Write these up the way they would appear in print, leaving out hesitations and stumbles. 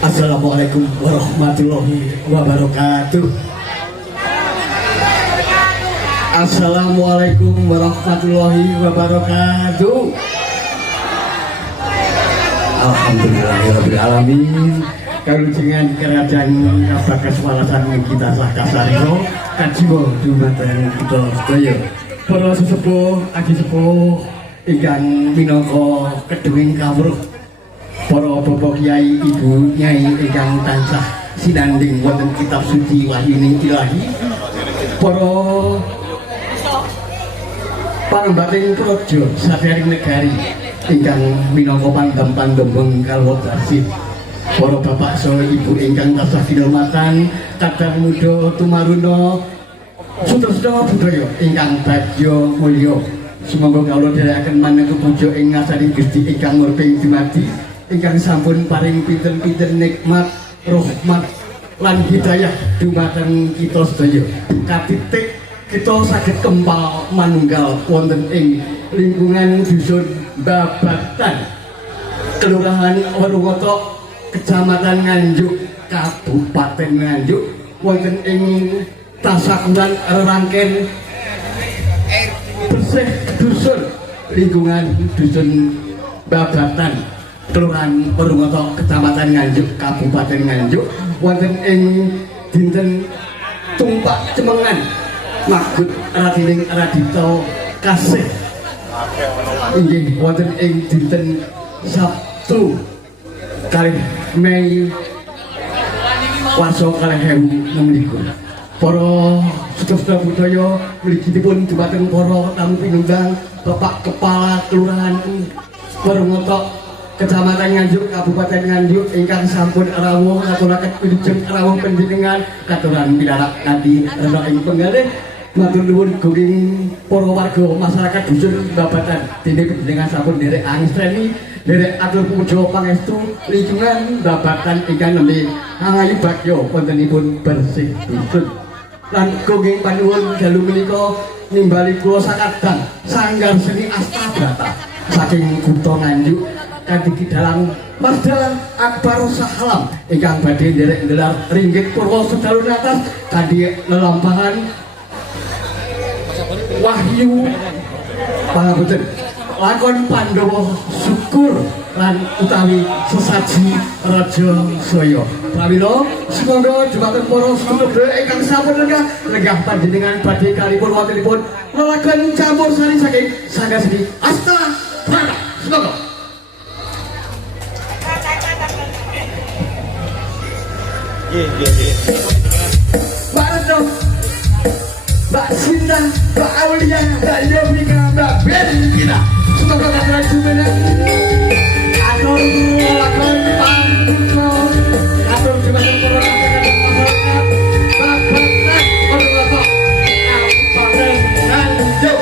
Assalamualaikum warahmatullahi wabarakatuh. Assalamualaikum warahmatullahi wabarakatuh. Alhamdulillahirrahmanirrahim. Kalujengan kerajaan Kabagas Walasan kita sakasariro kajiwa dumateng kita sedaya. Para sesepuh adi sepuh ingkang minangka kedunging kawruh, para bapak kiai ibu nyai ingkang tansah sinanding wonten kitab suci Wahyuning Ilahi, para pangembating praja sadèrèng negari ingkang minangka pandhem-pandhem kalwatasih, para bapak saha ibu ingkang tansah kinurmatan, kadang muda tumaruna sutra budaya ingkang bagya mulya. Sumangga kawula dherekaken maneka puja ing ngasaning Gusti ingkang murping dumadi, ingkang sampun paring pinten-pinten nikmat, rahmat lan hidayah dumateng kita sedaya. Katitik kita saged kempal manunggal wonten ing lingkungan dusun Babatan, Kelurahan Waruwoto, Kecamatan Nganjuk, Kabupaten Nganjuk, wonten ing tasakuran rerangken bersih dusun lingkungan dusun Babatan, Kelurahan Waruwoto, Kecamatan Nganjuk, Kabupaten Nganjuk, wonten ing dinten tumpak cemengan magut radining radito kasih inggih wonten ing dinten Sabtu kalih Mei warsa kalih ewu memlikur. Para sedherek budaya mligipun dumateng para tamu pinunggang Bapak Kepala Kelurahan Waruwoto, Kecamatan Nganjuk, Kabupaten Nganjuk ingkang sampun rawuh ngaturaken wilujeng rawuh panjenengan katuran pinarak kanthi rena ing penggalih. Matur nuwun gunging para warga masyarakat dusun Babatan, dene panjenengan sampun nderek angstreni derek atur puja pangestu lingkungan babakan ingkang nembe angayu bagya wontenipun bersih dusun lan kenging panuwun dalu menika nimbali kula sakadang sanggar seni Astabata saking kutha Nganjuk kanthi kidalang Mardalan Akbar Sahalam ingkang badhe nderek gelar ringgit purwa sedalun atas kanthi lelampahan Wahyu pangapunten lakon Pandhawa syukur lan utawi sesaji Raja Saya. Pramila semoga jumaken para sedherek ingkang sampun lenggah panjenengan badhe kalipun wontenipun lelagon campur sari saking sanggar seni Astabata. Semoga Mbak Retno, Mbak Sinta, Mbak Aulia, Mbak Yovika, Mbak Benita. Semoga kalian jumeneng. Atur lakon pangko, atur jumeneng para masyarakat masyarakat. Bapak Bapak, Kabupaten Nganjuk.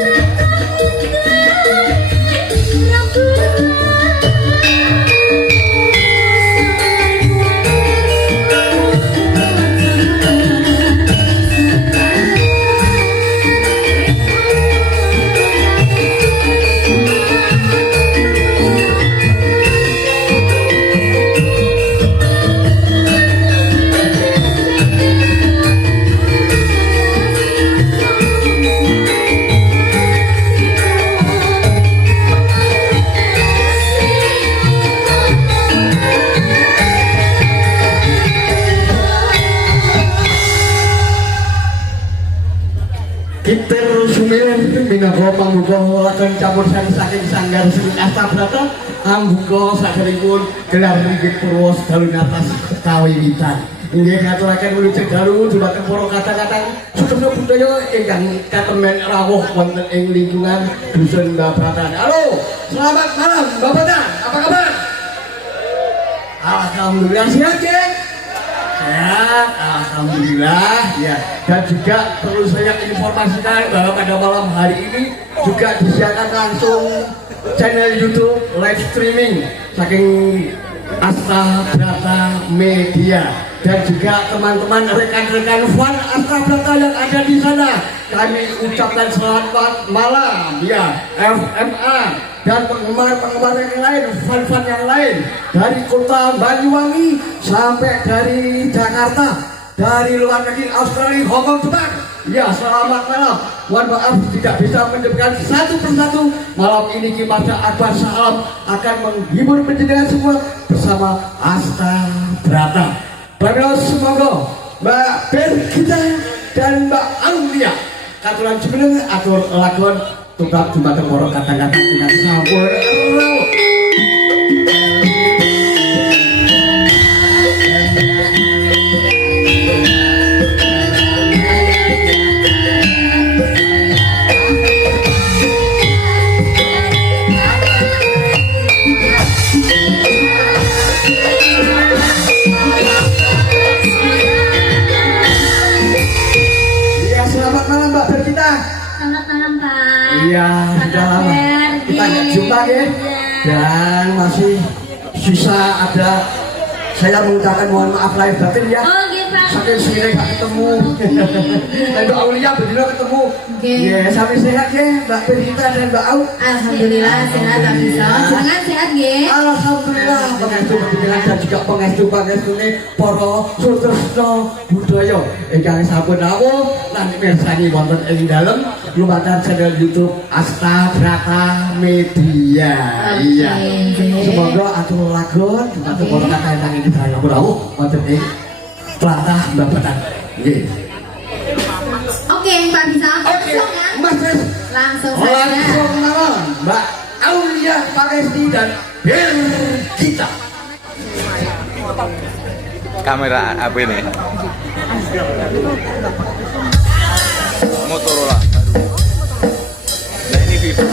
Yang Monggo pambuka lajeng campur sari saking Sanggar Seni Astabrata ambuka sakderengipun gelar Ringgit Purwo Sedalu atas kawiwitan. Inggih ngaturaken wilujeng dalu dumateng para kadang-kadang sedaya budaya ingkang katemen rawuh wonten ing lingkungan dusun Babatan. Halo, selamat malam Babatan. Apa kabar? Alhamdulillah sehat, geng. Sehat, alhamdulillah ya. Dan juga perlu saya informasikan bahwa pada malam hari ini juga disiarkan langsung channel YouTube live streaming saking Astabrata Media dan juga teman-teman rekan-rekan fan Astabrata yang ada di sana. Kami ucapkan selamat malam ya FMA dan penggemar-penggemar yang lain, fan-fan yang lain dari kota Banyuwangi sampai dari Jakarta, dari luar negeri Australia, Hongkong, Jepang. Ya, selamat malam. Mohon maaf tidak bisa menyebutkan satu persatu. Malam ini Kimarja Akbar Salam akan menghibur penjenengan semua bersama Astabrata. Baiklah, semoga Mbak Bergita dan Mbak Aulia katuran jumeneng atur lagon tetap dumateng para kata-kata dengan sampun rawuh. Iya, sudah lama kita nggak jumpa ya, dan masih sisa ada. Saya mengucapkan mohon maaf lahir batin ya. Oh, gitu. Saking sini nggak ketemu. Mbak Aulia berdua ketemu. Ya, sampai sehat ya, Mbak Berita dan Mbak Au. Alhamdulillah sehat tak bisa. Jangan sehat ya. Alhamdulillah pengestu penjenengan dan juga pengestu ini para sutresna budaya ingkang sampun rawuh lan mirsani wonten ing dalem lumantar channel YouTube Astabrata Media. Iya. Semoga atur lagun dumateng para kakang ingkang sedaya rawuh wonten ing tlatah Babatan. Nggih. Oke, Pak bisa. Oke, Mas Des. Langsung saja. Langsung malam, Mbak Aulia Pangestu dan Bergita. Kamera apa ini? Motorola. Nah ini Vivo.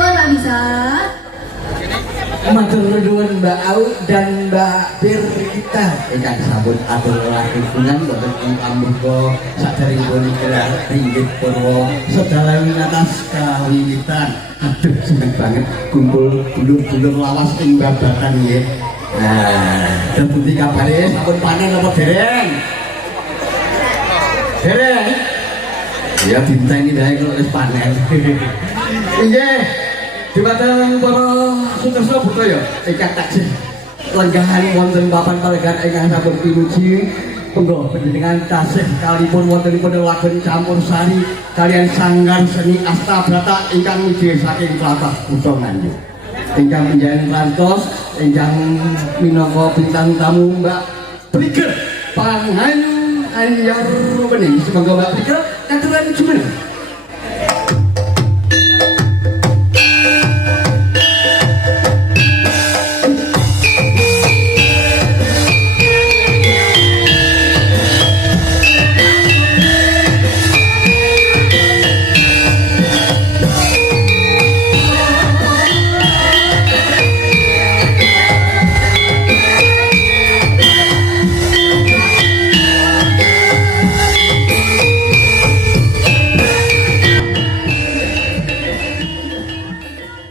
nuwun Pak Bisa. Matur nuwun Mbak Au dan Mbak Birgita ingkang sampun atur lakukan boten amarga saderengipun kelar ringgit purwa sedaya atas kawiwitan. Aduh seneng banget kumpul dulur-dulur lawas ing babatan nggih. Nah, terbukti kabare sampun panen apa dereng? Dereng. Ya dinteni wae kok wis panen. Nggih. Dumateng para sutresna budaya ingkang taksih lenggahan wonten papan palegan ingkang sampun pinuji monggo panjenengan tasih kalipun wontenipun lagen campur sari kalian sanggar seni Astabrata ingkang nggih saking tlatah Kutha Nganjuk. Ingkang panjenengan rantos ingkang minangka bintang tamu Mbak Prike Pangayu Anyar Bening. Semoga Mbak Prike katuran jumeneng.